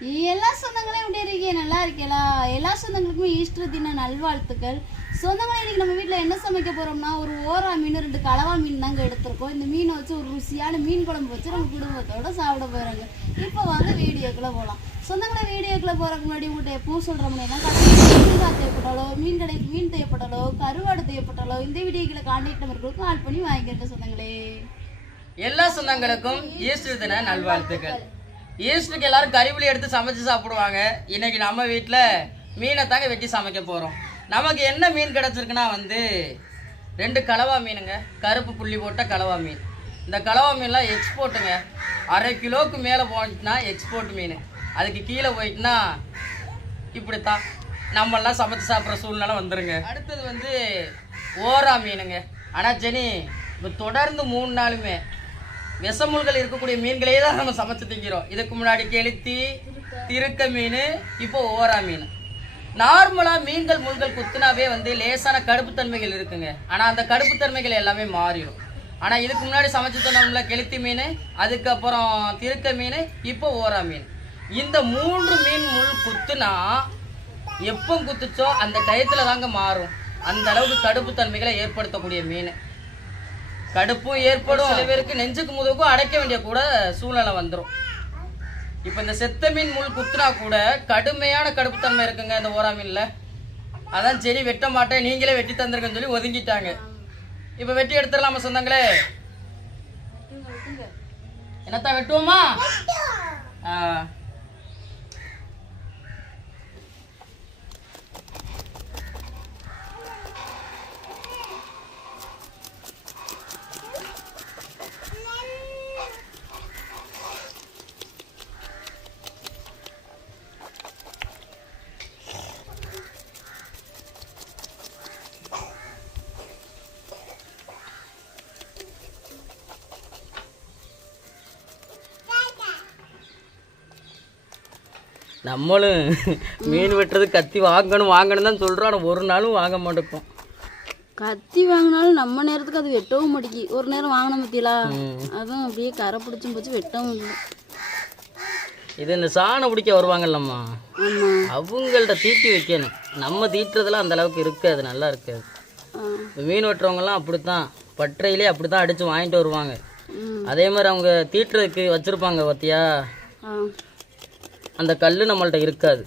எல்லா சொந்தங்களையும் எப்படி இருக்கீங்க. நல்லா இருக்கீங்களா? எல்லா சொந்தங்களுக்கும் ஈஸ்டர் தின நல்வாழ்த்துக்கள். சொந்தங்களை இன்றைக்கி நம்ம வீட்டில் என்ன சமைக்க போகிறோம்னா ஒரு ஓரா மீன் ரெண்டு கலவா மீன் தாங்க எடுத்திருக்கோம். இந்த மீனை வச்சு ஒரு ருசியான மீன் குழம்பு வச்சு நம்ம குடும்பத்தோடு சாப்பிட போகிறாங்க இப்போ வாங்க வீடியோக்குள்ளே போகலாம் சொந்தங்களை வீடியோக்குள்ள போகிறக்கு முன்னாடி உங்கள்கிட்ட எப்பவும் சொல்ற மாதிரினா மீன் தேவைப்பட்டாலோ மீன் கடை மீன் தேவைப்பட்டாலோ கருவாடு தேவைப்பட்டாலோ இந்த வீடியோக்களை கான்டாக்ட் நம்பருக்கு கால் பண்ணி வாங்கிக்கிறேன் சொந்தங்களே. எல்லா சொந்தங்களுக்கும் ஈஸ்டர் தின நல்வாழ்த்துக்கள். ஈஸ்டருக்கு எல்லாரும் கறிவுளி எடுத்து சமைச்சு சாப்பிடுவாங்க. இன்னைக்கு நம்ம வீட்டில் மீனை தாங்க வெட்டி சமைக்க போகிறோம் நமக்கு என்ன மீன் கிடச்சிருக்குன்னா வந்து ரெண்டு கலவா மீனுங்க. கருப்பு புள்ளி போட்ட கலவா மீன். இந்த கலவா மீன்லாம் எக்ஸ்போர்ட்டுங்க அரை கிலோவுக்கு மேலே போனிச்சுன்னா எக்ஸ்போர்ட் மீன். அதுக்கு கீழே போயிட்டுனா இப்படித்தான். நம்மெல்லாம் சமைச்சு சாப்பிட்ற சூழ்நிலை வந்துடுங்க அடுத்தது வந்து ஓரா மீனுங்க. ஆனால் ஜெனி இப்போ தொடர்ந்து மூணு நாளுமே விஷமுள்கள் இருக்கக்கூடிய மீன்களே தான் நம்ம சமைச்சு திங்கிறோம். இதுக்கு முன்னாடி கெளுத்தி திருக்க மீன் இப்போ ஓரா மீன். நார்மலாக மீன்கள் முள்கள் குத்துனாவே வந்து லேசான கடுப்புத்தன்மைகள் இருக்குங்க. ஆனால் அந்த கடுப்புத்தன்மைகள் எல்லாமே மாறிடும். ஆனால் இதுக்கு முன்னாடி சமைச்சு தந்தோம்ல கெளுத்தி மீன் அதுக்கப்புறம் திருக்க மீன் இப்போ ஓரா மீன். இந்த மூன்று மீன் முள் குத்துனா எப்போ குத்துச்சோ அந்த டயத்தில் தாங்க மாறும். அந்த அளவுக்கு கடுப்புத்தன்மைகளை ஏற்படுத்தக்கூடிய மீன். கடுப்பும் ஏற்படும். சில பேருக்கு நெஞ்சுக்கு முதுகுக்கும் அடைக்க வேண்டிய கூட சூழ்நிலை வந்துடும் இப்போ இந்த செத்த மீன் முள் குத்துனா கூட கடுமையான கடுப்புத்தன்மை இருக்குங்க இந்த ஓரா மீன்ல அதான் சரி வெட்ட மாட்டேன் நீங்களே வெட்டி தந்துருக்கன்னு சொல்லி ஒதுங்கிட்டாங்க. இப்போ வெட்டி எடுத்துடலாமா சொந்தங்களே? என்னத்தான் வெட்டுவோமா? ஆ. நம்மளும் மீன் வெட்டுறது கத்தி வாங்கணும் வாங்கணும் தான் சொல்கிறோம் ஆனால் ஒரு நாளும் வாங்க மாட்டேப்போம் கத்தி வாங்கினாலும் நம்ம நேரத்துக்கு அது வெட்டவும் மாட்டேங்கி. ஒரு நேரம் வாங்கின பத்தியலா அதுவும் அப்படியே கரை பிடிச்சும் போச்சு வெட்டவும் இல்லை. இது இந்த சாணம் பிடிக்க வருவாங்கல்லம்மா. ஆமா. அவங்கள்ட்ட தீட்டி வைக்கணும். நம்ம தீட்டுறதுலாம் அந்த அளவுக்கு இருக்காது நல்லா இருக்காது. மீன் வெட்டுறவங்கலாம் அப்படி தான் பட்டறையிலே அப்படி தான் அடித்து வாங்கிட்டு வருவாங்க. அதே மாதிரி அவங்க தீட்டுறதுக்கு வச்சுருப்பாங்க பார்த்தியா. அந்த கல் நம்மள்ட்ட இருக்காது.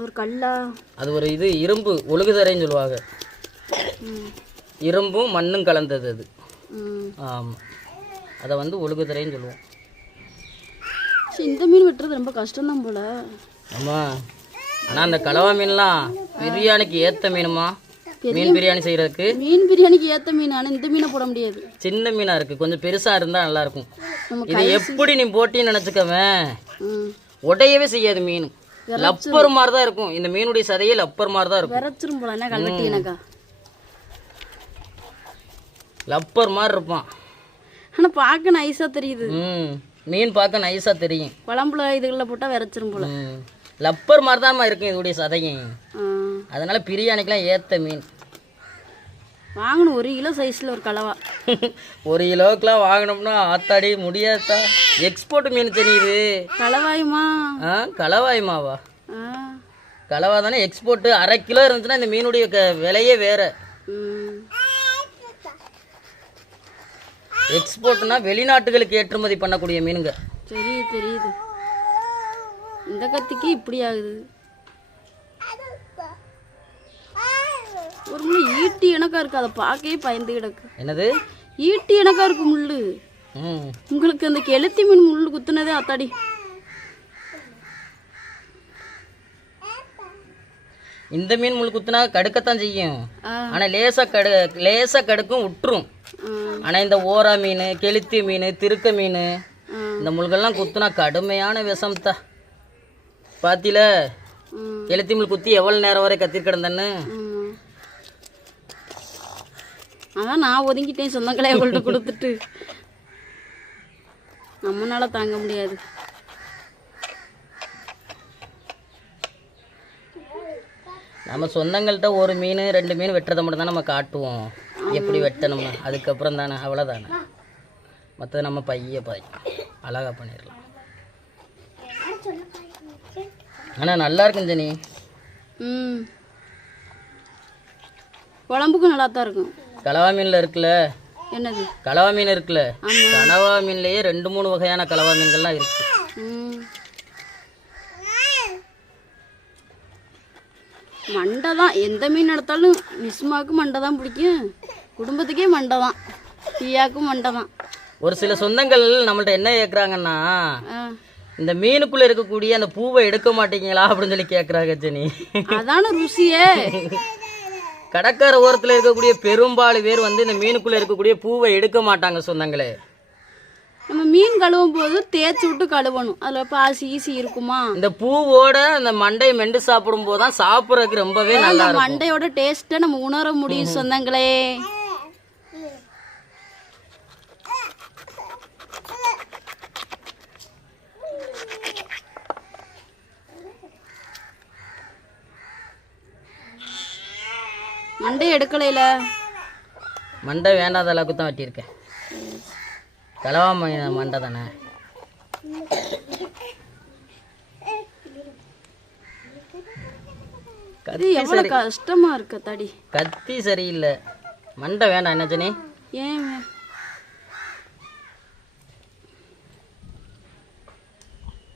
ஒரு கல்லா? அது ஒரு இது இரும்பு ஒழுகுதரைன்னு சொல்லுவாங்க. இரும்பும் மண்ணும் கலந்தது அது. ஆமாம் அதை வந்து ஒழுகுதரைன்னு சொல்லுவோம். இந்த மீன் வெட்டுறது ரொம்ப கஷ்டம்தான் போல. ஆமாம் ஆனால் அந்த கலவா மீன்லாம் பிரியாணிக்கு ஏற்ற மீனுமா? மீன் பிரியாணி செய்கிறதுக்கு மீன் பிரியாணிக்கு ஏத்த மீன் ஆனா இந்த மீனை போட முடியாது. சின்ன மீனாக இருக்குது கொஞ்சம் பெருசாக இருந்தால் நல்லாயிருக்கும் நம்ம இது எப்படி நீ போட்டின்னு நினச்சிக்கவன். உடையவே செய்யாது மீன். லப்பர் மாதிரி தான் இருக்கும். இந்த மீனுடைய சதையே லப்பர் மாதிரி தான் இருக்கும். விரைச்சிரும் போல என்ன கல்வெட்டி எனக்கா லப்பர் மாதிரி இருப்பான். ஆனா பார்க்க நைஸா தெரியுது. ம். மீன் பார்க்க நைஸாக தெரியும். குழம்புல இதுகளில் போட்டா விரைச்சிரும் போல. லப்பர் மாதிரி தான் இருக்கும் இதோடைய சதையும். அதனால பிரியாணிக்கெலாம் ஏற்ற மீன். வாங்கணும் ஒரு கிலோ சைஸ்ல ஒரு கலவா. ஒரு கிலோவுக்குலாம் வாங்கினோம்னா ஆத்தாடி முடியாதா? எக்ஸ்போர்ட் மீன் தெரியுது கலவாயுமா? ஆ கலவாயுமாவா. கலவா தானே எக்ஸ்போர்ட்டு அரை கிலோ இருந்துச்சுன்னா இந்த மீனுடைய க விலையே வேற. எக்ஸ்போர்ட்னா வெளிநாட்டுகளுக்கு ஏற்றுமதி பண்ணக்கூடிய மீனுங்க. தெரியுது தெரியுது. இந்த கத்திக்கு இப்படி ஆகுது. ஒரு முள்ளு ஈட்டி எனக்கா இருக்கு அதை பார்க்கவே பயந்து கிடக்கு என்னது ஈட்டி எனக்கா இருக்கு முள்ளு உங்களுக்கு அந்த கெளுத்தி மீன் முள்ளு குத்துனதே அத்தாடி இந்த மீன் முள் குத்துனா கடுக்கத்தான் செய்யும் ஆ. ஆனால் லேசாக கடு லேசாக கடுக்கும் விட்டுரும் ஆ. ஆனால் இந்த ஓரா மீன் கெளுத்தி மீன் திருக்க மீன். இந்த முள்கள்லாம் குத்துனா கடுமையான விஷம் தான் பாத்தில. கெளுத்தி முள் குத்தி எவ்வளோ நேரம் வரை கத்தி கிடந்தன்னு ம். அதான் நான் ஒதுங்கிட்டேன் சொந்தங்களை அவங்கள்ட்ட கொடுத்துட்டு. நம்மனால தாங்க முடியாது. நம்ம சொந்தங்கள்கிட்ட ஒரு மீன் ரெண்டு மீன் வெட்டுறதை மட்டும் தான் நம்ம காட்டுவோம். எப்படி வெட்டணும்னு? அதுக்கப்புறம் தானே. அவ்வளோதானே மற்றது நம்ம பைய பாய். அழகா பண்ணிடலாம். ஆனால் நல்லா இருக்கும் ஜெனி. ம். குழம்புக்கும் நல்லா தான் இருக்கும். கலவா மீனில் இருக்குல்ல? என்னது? கலவா மீன் இருக்குல்ல? கனவா மீன்லேயே ரெண்டு மூணு வகையான கலவா மீன்கள்லாம் இருக்கு மண்டை தான். எந்த மீன் எடுத்தாலும் நிஸ்மாவுக்கு மண்டை தான் பிடிக்கும். குடும்பத்துக்கே மண்டை தான். பியாக்கும் மண்டை தான். ஒரு சில சொந்தங்கள் நம்மள்ட்ட என்ன கேட்குறாங்கன்னா இந்த மீனுக்குள்ளே இருக்கக்கூடிய அந்த பூவை எடுக்க மாட்டீங்களா அப்படின்னு சொல்லி கேட்குறாங்க ஜெனி. அதான ருசியே. கடற்கரை ஓரத்தில் இருக்கக்கூடிய பெரும்பாலு பேர் வந்து இந்த மீனுக்குள்ளே இருக்கக்கூடிய பூவை எடுக்க மாட்டாங்க சொந்தங்களே. நம்ம மீன் கழுவும் போது தேய்ச்சி விட்டு கழுவணும். அதில் பாசி ஈசி இருக்குமா? இந்த பூவோட அந்த மண்டையை மெண்டு சாப்பிடும் போது தான் சாப்பிட்றதுக்கு ரொம்பவே நல்லா மண்டையோட டேஸ்ட்டை நம்ம உணர முடியும் சொந்தங்களே. மண்டை எடுக்கலையில. மண்டை வேண்டாத அளவுக்கு தான் வெட்டியிருக்கேன் கலவா மண்டை தானே? கத்தி எவ்வளவு கஷ்டமா இருக்கு தடி. கத்தி சரியில்லை. மண்டை வேண்டாம். என்ன ஜெனி ஏன்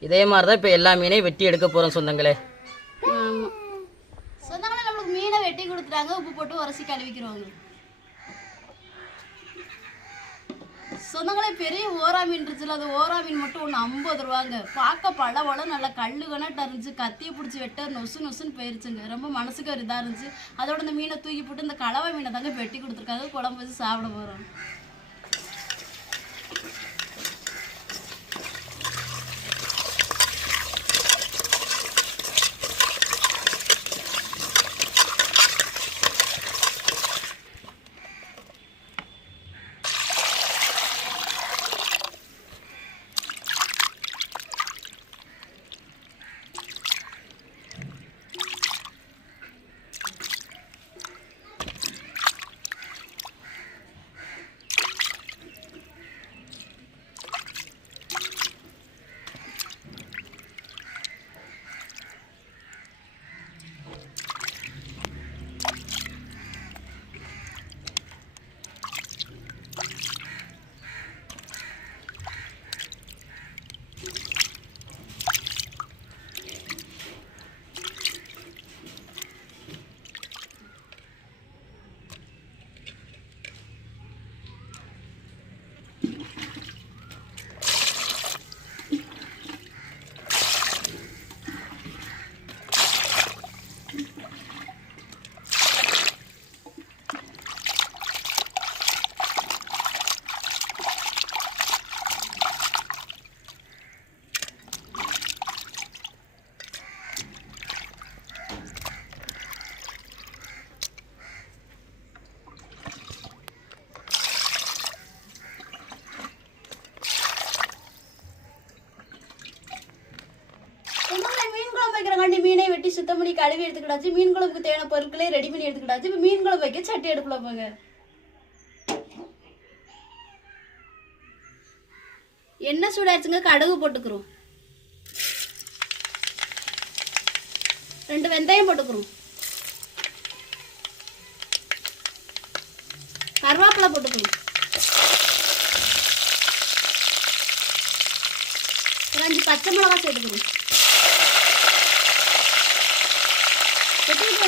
இதே மாதிரி தான் இப்போ எல்லா மீனையும் வெட்டி எடுக்க போகிறோம் சொந்தங்களே ஆமா சொந்தங்களே நம்மளுக்கு மீனை வெட்டி கொடுத்துட்டாங்க உப்பு போட்டு உரசி கழுவிக்கிறவங்க. சொந்தங்களே பெரிய ஓரா மீன் இருந்துச்சுல அது ஓரா மீன் மட்டும் ஒன்று ஐம்பது ரூபாங்க. பார்க்க பல பல நல்லா கல்லு கணட்டா இருந்துச்சு கத்தியை பிடிச்சி வெட்ட நொசு நொசுன்னு போயிருச்சுங்க. ரொம்ப மனசுக்கு ஒரு இதாக இருந்துச்சு. அதோட இந்த மீனை தூக்கி போட்டு இந்த கலவை மீனை தாங்க வெட்டி கொடுத்துருக்காங்க. குழம்பு வச்சு சாப்பிட போகிறோம் கழுவி எடுத்துக்கிட்டாச்சு மீன் குழம்புக்கு தேவையான பொருட்களே ரெடி பண்ணி எடுத்துக்கிட்டாச்சு. இப்போ மீன் குழம்பு வைக்க சட்டி அடுப்புல போங்க. எண்ணெய் சூடாச்சுங்க கடுகு போட்டுக்கிறோம். ரெண்டு வெந்தயம் போட்டுக்கிறோம். கருவேப்பிலை போட்டுக்கிறோம். ஒரு அஞ்சு பச்சை மிளகா சேர்த்துக்கணும்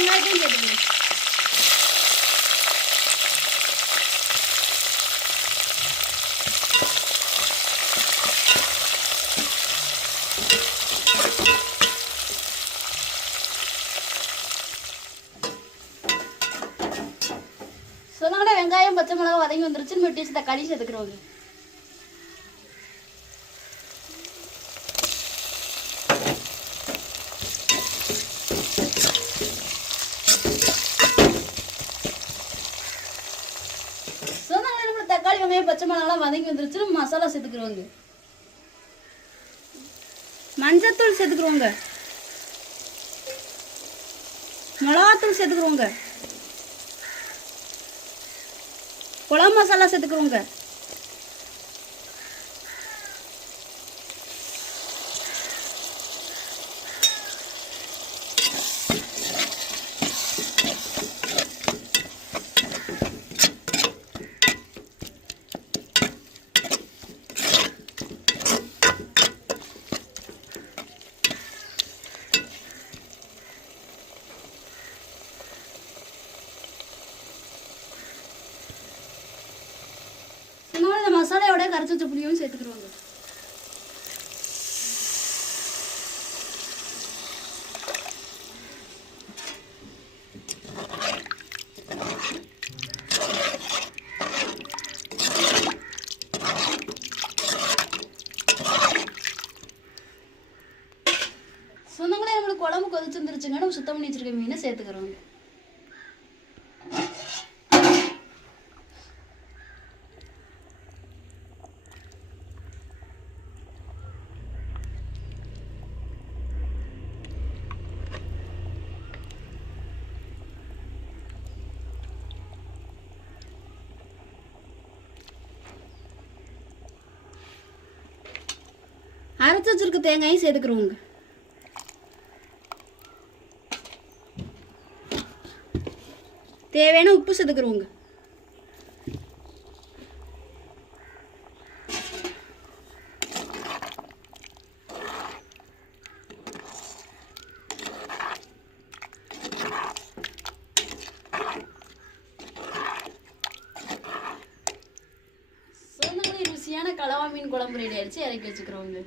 வெட்டி வெங்காயத்தையும் சேர்த்துக்கணும் வெங்காயம் பச்சை மிளகா வதங்கி வந்துருச்சுன்னு வெட்டி வச்சு தக்காளி சேர்த்துக்கிறோங்க சொன்னாங்களே நம்ம தக்காளி வெங்காயம் பச்சை மிளகாலாம் வதங்கி வந்துருச்சு மசாலா சேர்த்துக்கிறோங்க மஞ்சத்தூள் சேர்த்துக்கிறோங்க மிளகாத்தூள் சேர்த்துக்கிறோங்க குழம்பு மசாலா சேர்த்துக்கிறோங்க கரைச்சி வச்ச புளியும் சேர்த்துக்கிடுவாங்க சொந்தங்களே நம்மளுக்கு குழம்பு கொதிச்சிருந்துருச்சுங்க. நம்ம சுத்தம் பண்ணி வச்சிருக்க மீனை சேர்த்துக்கிறோம். அரைச்சி வச்சிருக்க தேங்காயும் சேர்த்துக்கிறோங்க தேவையான உப்பு சேர்த்துக்கிறோங்க ருசியான கலவா மீன் குழம்பு ரெடி ஆயிடுச்சு. இறக்கி வச்சுக்கிறோங்க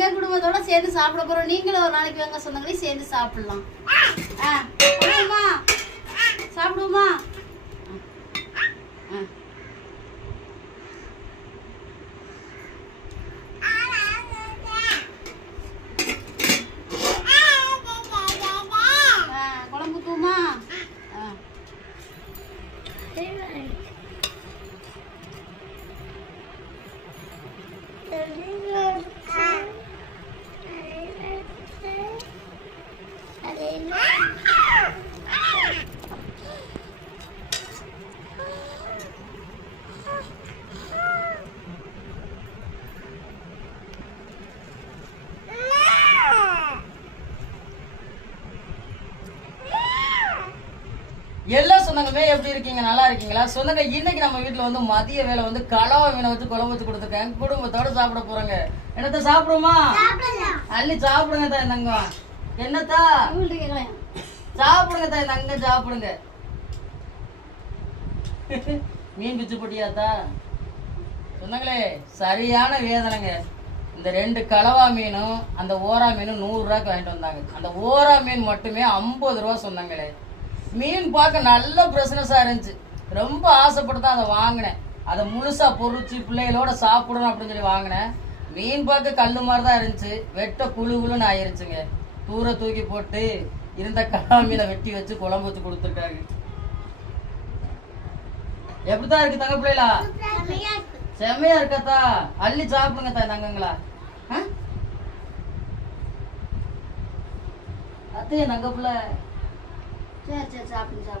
வேலை குடும்பத்தோட சேர்ந்து சாப்பிட போறோம். நீங்களும் ஒரு நாளைக்கு வாங்க சொந்தங்களையும் சேர்ந்து சாப்பிடலாம். ஆ சாப்பிடுவோமா சாப்பிடுவோமா ஆ. ஆ, குழம்பு ஊத்துவோமா ஆ எல்லா சொந்தங்களுமே எப்படி இருக்கீங்க நல்லா இருக்கீங்களா? சொந்தங்க இன்னைக்கு நம்ம வீட்ல வந்து மதிய வேலை வந்து கலவா மீனை வச்சு குழம்பு வச்சு கொடுத்துருக்கேன். குடும்பத்தோட சாப்பிட போறோங்க. என்னத்த சாப்பிடுமா அள்ளி சாப்பிடுங்க தாய் தங்கம். என்னத்தா? சாப்பிடுங்க தாய் தங்கம் சாப்பிடுங்க. மீன் பிச்சு போட்டியாத்தா? சொந்தங்களே சரியான வேதனைங்க. இந்த ரெண்டு கலவா மீனும் அந்த ஓரா மீனும் நூறு ரூபாய்க்கு வாங்கிட்டு வந்தாங்க. அந்த ஓரா மீன் மட்டுமே ஐம்பது ரூபா சொன்னாங்களே. மீன் பார்க்க நல்ல ஃப்ரெஷ்னஸாக இருந்துச்சு. ரொம்ப ஆசைப்பட்டு தான் அதை வாங்கினேன். அதை முழுசா பொரிச்சு பிள்ளைகளோட சாப்பிடணும் அப்படின்னு சொல்லி வாங்கினேன். மீன் பார்க்க கல்லு மாதிரி தான் இருந்துச்சு. வெட்ட குழு குழுன்னு ஆயிருச்சுங்க. தூர தூக்கி போட்டு இருந்த கலவா மீனை வெட்டி வச்சு குழம்பு வச்சு கொடுத்துருக்காங்க. எப்படிதான் இருக்கு தங்க பிள்ளைகளா? செம்மையா இருக்காத்தா? அள்ளி சாப்பிடுங்க தா தங்கங்களா? அத்தையே தங்க பிள்ளை.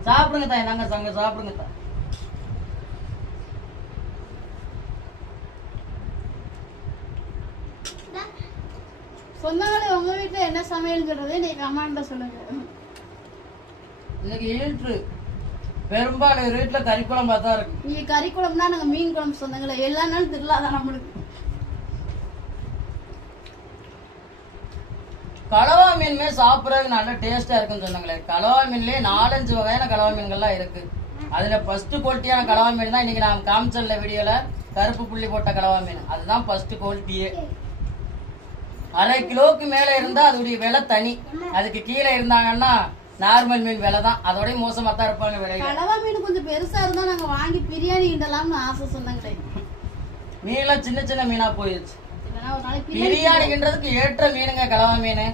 சாப்பிடுங்க தாய் நாங்க சங்க சாப்பிடுங்க தா சொந்தங்களே உங்க வீட்டுல என்ன சமையல்ங்கிறதே நீங்க கமாண்ட சொல்லுங்க. ஈற்று பெரும்பாலும் வீட்டுல கறி குழம்பா தான் இருக்கு. நீங்க கறி குழம்புனா நாங்க மீன் குழம்பு சொந்தங்களே எல்லா நாளும் திருவிழா தான் நம்மளுக்கு. கலவா மீனுமே சாப்பிட்றதுக்கு நல்ல டேஸ்டா இருக்குன்னு சொன்னாங்களே. கலவா மீன்லயே நாலஞ்சு வகையான கலவா மீன்கள்லாம் இருக்கு. அதுல ஃபர்ஸ்ட் குவாலிட்டியான கலவா மீன் தான் இன்னைக்கு நான் காமிச்சல வீடியோல. கருப்பு புள்ளி போட்ட கலவா மீன். அதுதான் ஃபர்ஸ்ட் குவாலிட்டியே அரை கிலோவுக்கு மேல இருந்தா அதோடைய விலை தனி. அதுக்கு கீழே இருந்தாங்கன்னா நார்மல் மீன் விலை தான். அதோடய மோசமா தான் இருப்பாங்க விலையில. கடவா மீன் கொஞ்சம் பெருசா இருந்தா நாங்க வாங்கி பிரியாணி கிண்டலாம்னு ஆசை சொந்தங்களே மீன்லாம் சின்ன சின்ன மீனா போயிடுச்சு பிரியாணின்றதுக்கு ஏற்ற மீனுங்க கலவா மீன்.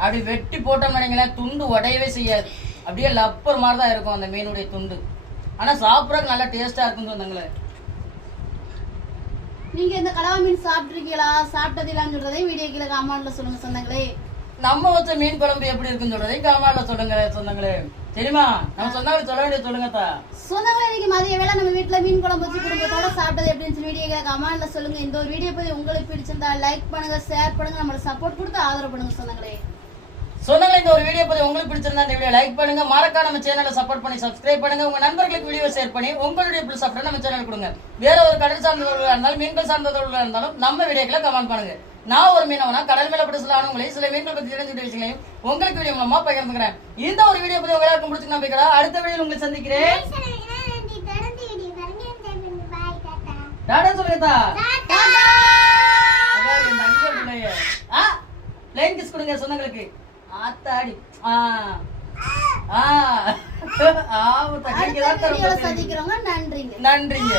அப்படி வெட்டி போட்டோம்னு துண்டு உடையவே செய்யாது. அப்படியே லப்பர் மாதிரி தான் இருக்கும் அந்த மீனுடைய துண்டு. ஆனா சாப்பிட்றதுக்கு நல்லா டேஸ்டா இருக்குன்னு சொன்னாங்களே. நீங்க இந்த கடவா மீன் சாப்பிட்டுருக்கீங்களா? சாப்பிட்டதில்லான்னு சொல்றதே வீடியோ கீழே கமெண்ட்ல சொல்லுங்க சொந்தங்களே நம்ம வச்ச மீன் குழம்பு எப்படி இருக்குன்னு சொல்றதை? கமால சொல்லுங்க சொந்தங்களே தெரியுமா? நம்ம சொந்தங்களுக்கு சொல்ல வேண்டிய சொல்லுங்கத்தா சொந்தங்களே இன்னைக்கு மதிய வேளை நம்ம வீட்ல மீன் குழம்பு வச்சு குடும்பத்தோட சாப்பிட்டது எப்படின்னு சொல்லி வீடியோ கமெண்ட்ல சொல்லுங்க. இந்த ஒரு வீடியோ பத்தி உங்களுக்கு பிடிச்சிருந்தா லைக் பண்ணுங்க ஷேர் பண்ணுங்க நம்மள சப்போர்ட் கொடுத்து ஆதரவு பண்ணுங்க சொந்தங்களே சொந்தங்களே இந்த ஒரு வீடியோ பத்தி உங்களுக்கு பிடிச்சிருந்தா இந்த வீடியோ லைக் பண்ணுங்க. மறக்காம நம்ம சேனலை சப்போர்ட் பண்ணி சப்ஸ்கிரைப் பண்ணுங்க. உங்க நண்பர்களுக்கு வீடியோ ஷேர் பண்ணி உங்களுடைய பில் சப்போர்ட் நம்ம சேனல் கொடுங்க. வேற ஒரு கடல் சார்ந்த தொழிலா இருந்தாலும் மீன்கள் சார்ந்த தொழிலா இருந்தாலும் நம்ம வீடியோக்களை கமெண்ட் பண்ணுங்க. நான் ஒரு மீனவனா கடல் மேல பட்டு சில சில மீன்கள் பத்தி தெரிஞ்சுட்டு விஷயங்களையும் உங்களுக்கு வீடியோ மூலமா பகிர்ந்துக்கிறேன் இந்த ஒரு வீடியோ பத்தி உங்க எல்லாருக்கும் பிடிச்சிருந்தா போய்க்கடா அடுத்த வீடியோ உங்களை சந்திக்கிறேன். டாடா சொல்லுங்கத்தா லைன் கிஸ் கொடுங்க சொந்தங்களுக்கு ஆத்தாடி. ஆ. ஆ. தரணும். சந்திக்கிறவங்க நன்றிங்க. நன்றிங்க.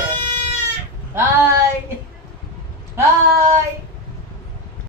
பாய் பாய்